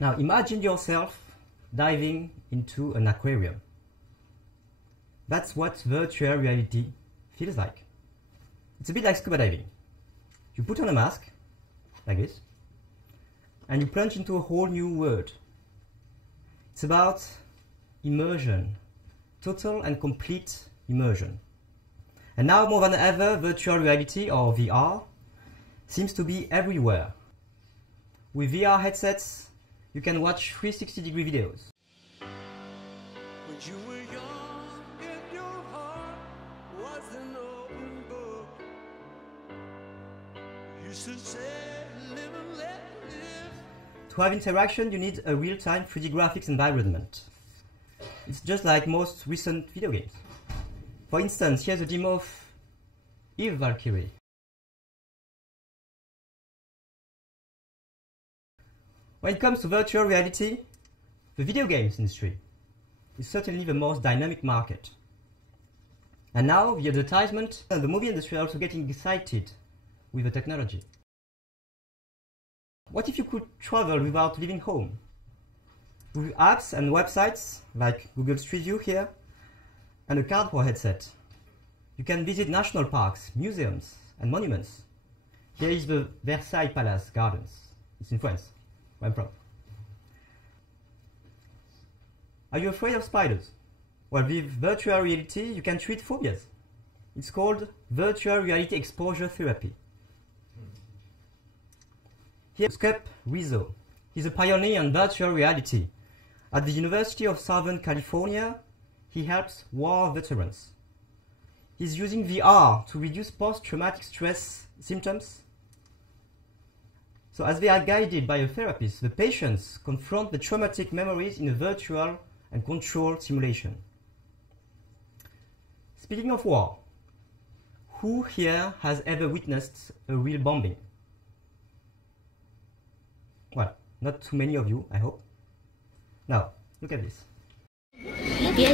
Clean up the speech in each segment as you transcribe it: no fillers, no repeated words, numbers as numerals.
Now imagine yourself diving into an aquarium. That's what virtual reality feels like. It's a bit like scuba diving. You put on a mask, like this, and you plunge into a whole new world. It's about immersion, total and complete immersion. And now more than ever, virtual reality, or VR, seems to be everywhere. With VR headsets, you can watch 360-degree videos. When you were young and your heart was an open book, you should say, live and let live. To have interaction, you need a real-time 3D graphics environment. It's just like most recent video games. For instance, here's a demo of Eve Valkyrie. When it comes to virtual reality, the video games industry is certainly the most dynamic market. And now the advertisement and the movie industry are also getting excited with the technology. What if you could travel without leaving home? With apps and websites like Google Street View here and a cardboard headset, you can visit national parks, museums and monuments. Here is the Versailles Palace Gardens. It's in France, where I'm from. Are you afraid of spiders? Well, with virtual reality, you can treat phobias. It's called virtual reality exposure therapy. Here's Skip Rizzo. He's a pioneer in virtual reality. At the University of Southern California, he helps war veterans. He's using VR to reduce post-traumatic stress symptoms. So as they are guided by a therapist, the patients confront the traumatic memories in a virtual and controlled simulation. Speaking of war, who here has ever witnessed a real bombing? Well, not too many of you, I hope. Now, look at this. Here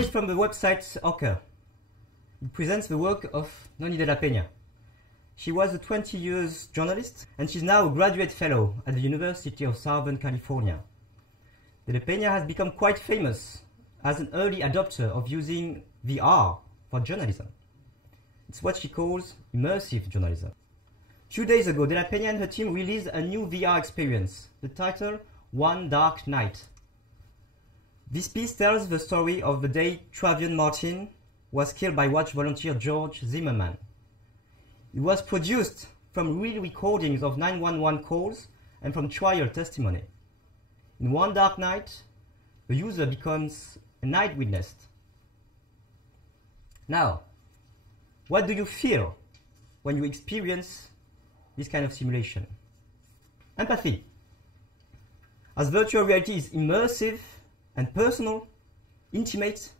is from the website Ocker. It presents the work of Noni de la Peña. She was a 20 years journalist, and she's now a graduate fellow at the University of Southern California. De la Peña has become quite famous as an early adopter of using VR for journalism. It's what she calls immersive journalism. 2 days ago, De la Peña and her team released a new VR experience, the title One Dark Night. This piece tells the story of the day Travian Martin was killed by watch volunteer George Zimmerman. It was produced from real recordings of 911 calls and from trial testimony. In one dark night, the user becomes a night witness. Now, what do you feel when you experience this kind of simulation? Empathy. As virtual reality is immersive and personal, intimate,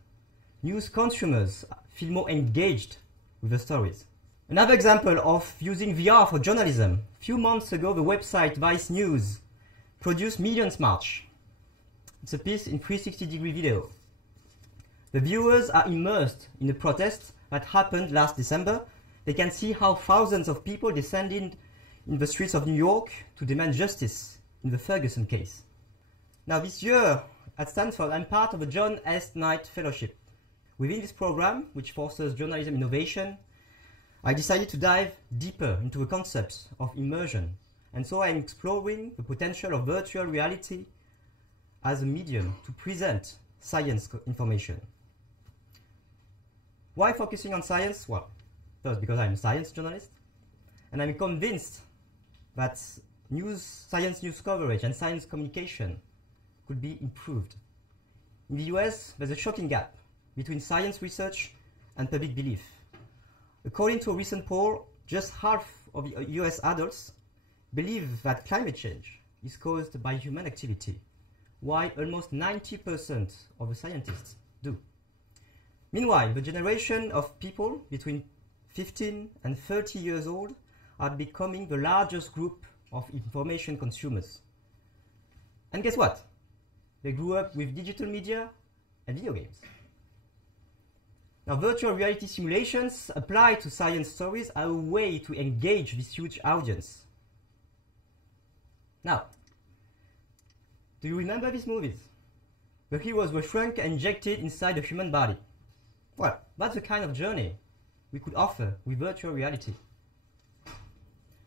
news consumers feel more engaged with the stories. Another example of using VR for journalism. A few months ago, the website Vice News produced Millions March. It's a piece in 360-degree video. The viewers are immersed in a protest that happened last December. They can see how thousands of people descended in the streets of New York to demand justice in the Ferguson case. Now this year at Stanford, I'm part of the John S. Knight Fellowship. Within this program, which fosters journalism innovation, I decided to dive deeper into the concepts of immersion, and so I'm exploring the potential of virtual reality as a medium to present science information. Why focusing on science? Well, first because I'm a science journalist, and I'm convinced that science news coverage and science communication could be improved. In the US, there's a shocking gap between science research and public belief. According to a recent poll, just half of US adults believe that climate change is caused by human activity, while almost 90% of the scientists do. Meanwhile, the generation of people between 15 and 30 years old are becoming the largest group of information consumers. And guess what? They grew up with digital media and video games. Now, virtual reality simulations applied to science stories are a way to engage this huge audience. Now, do you remember these movies? The heroes were shrunk and injected inside a human body. Well, that's the kind of journey we could offer with virtual reality.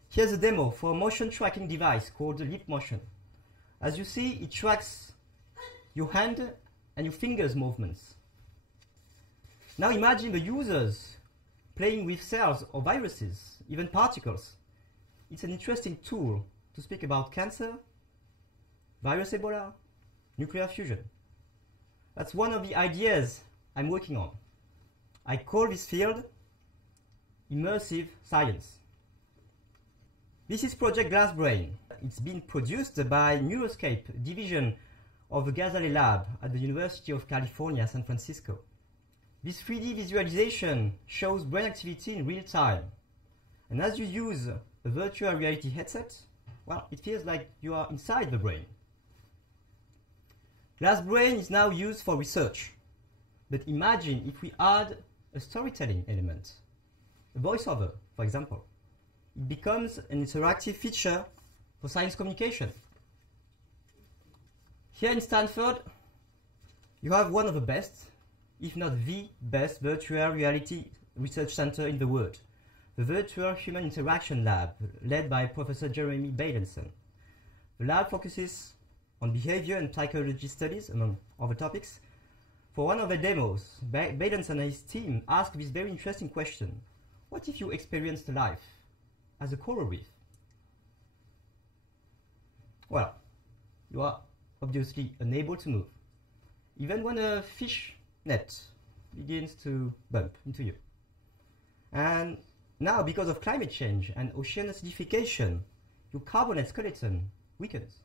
Here's a demo for a motion tracking device called the Lip Motion. As you see, it tracks your hand and your fingers' movements. Now imagine the users playing with cells or viruses, even particles. It's an interesting tool to speak about cancer, virus Ebola, nuclear fusion. That's one of the ideas I'm working on. I call this field immersive science. This is Project Glass Brain. It's been produced by Neuroscape division of the Gazale Lab at the University of California, San Francisco. This 3D visualization shows brain activity in real time. And as you use a virtual reality headset, well, it feels like you are inside the brain. Glass Brain is now used for research. But imagine if we add a storytelling element, a voiceover, for example. It becomes an interactive feature for science communication. Here in Stanford, you have one of the best, if not the best, virtual reality research center in the world, the Virtual Human Interaction Lab, led by Professor Jeremy Badenson. The lab focuses on behavior and psychology studies, among other topics. For one of the demos, Badenson and his team asked this very interesting question: what if you experienced life as a coral reef? Well, you are obviously unable to move, even when a fish net begins to bump into you. And now, because of climate change and ocean acidification, your carbonate skeleton weakens.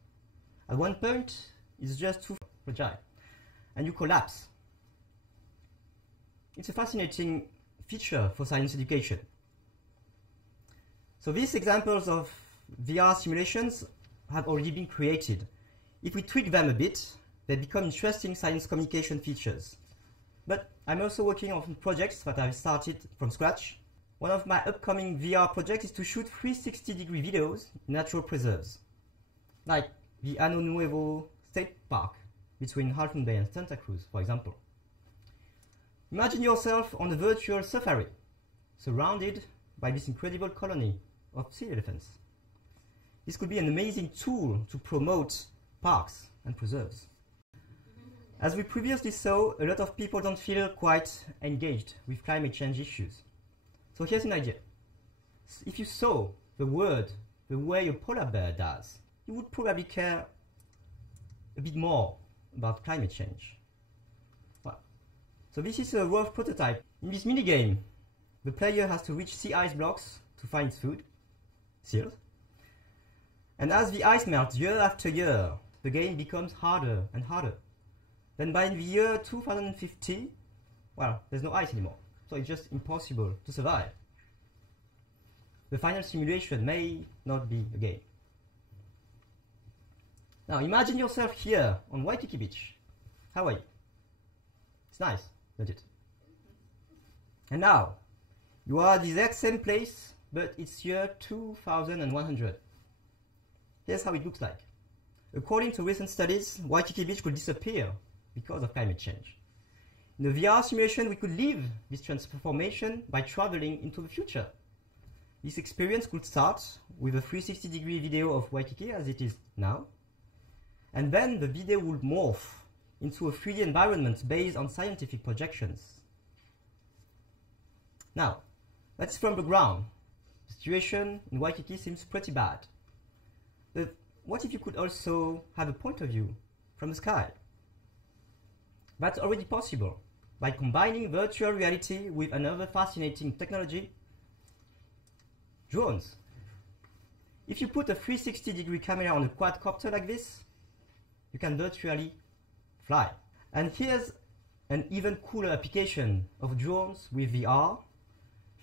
At one point, it's just too fragile, and you collapse. It's a fascinating feature for science education. So these examples of VR simulations have already been created. If we tweak them a bit, they become interesting science communication features. But I'm also working on projects that I've started from scratch. One of my upcoming VR projects is to shoot 360-degree videos in natural preserves, like the Ano Nuevo State Park between Half Moon Bay and Santa Cruz, for example. Imagine yourself on a virtual safari, surrounded by this incredible colony of sea elephants. This could be an amazing tool to promote parks and preserves. As we previously saw, a lot of people don't feel quite engaged with climate change issues. So here's an idea. If you saw the world the way a polar bear does, you would probably care a bit more about climate change. Well, so this is a rough prototype. In this minigame, the player has to reach sea ice blocks to find its food, seals. And as the ice melts year after year, the game becomes harder and harder. Then by the year 2050, well, there's no ice anymore, so it's just impossible to survive. The final simulation may not be a game. Now imagine yourself here on Waikiki Beach, Hawaii. It's nice, isn't it? And now, you are at the exact same place, but it's year 2100. Here's how it looks like. According to recent studies, Waikiki Beach could disappear because of climate change. In the VR simulation, we could live this transformation by traveling into the future. This experience could start with a 360-degree video of Waikiki as it is now, and then the video would morph into a 3D environment based on scientific projections. Now, that's from the ground. The situation in Waikiki seems pretty bad. But what if you could also have a point of view from the sky? That's already possible by combining virtual reality with another fascinating technology, drones. If you put a 360-degree camera on a quadcopter like this, you can virtually fly. And here's an even cooler application of drones with VR,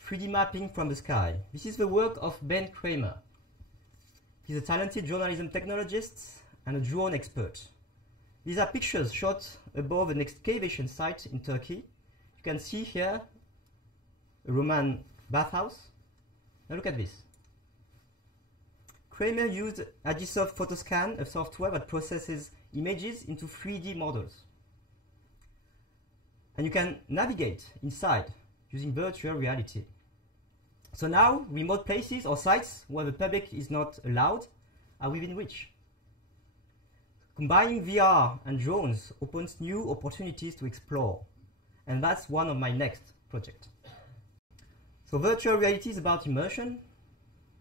3D mapping from the sky. This is the work of Ben Kramer. He's a talented journalism technologist and a drone expert. These are pictures shot above an excavation site in Turkey. You can see here a Roman bathhouse. Now look at this. Kramer used Agisoft Photoscan, a software that processes images into 3D models. And you can navigate inside using virtual reality. So now, remote places or sites where the public is not allowed are within reach. Combining VR and drones opens new opportunities to explore. And that's one of my next projects. So virtual reality is about immersion,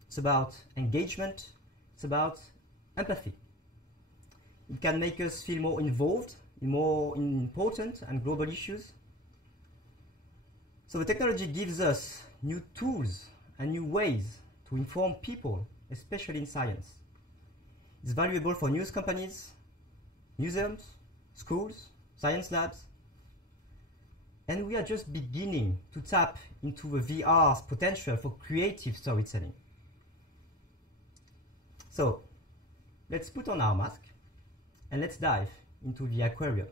it's about engagement, it's about empathy. It can make us feel more involved in more important and global issues. So the technology gives us new tools and new ways to inform people, especially in science. It's valuable for news companies, museums, schools, science labs. And we are just beginning to tap into the VR's potential for creative storytelling. So, let's put on our mask and let's dive into the aquarium.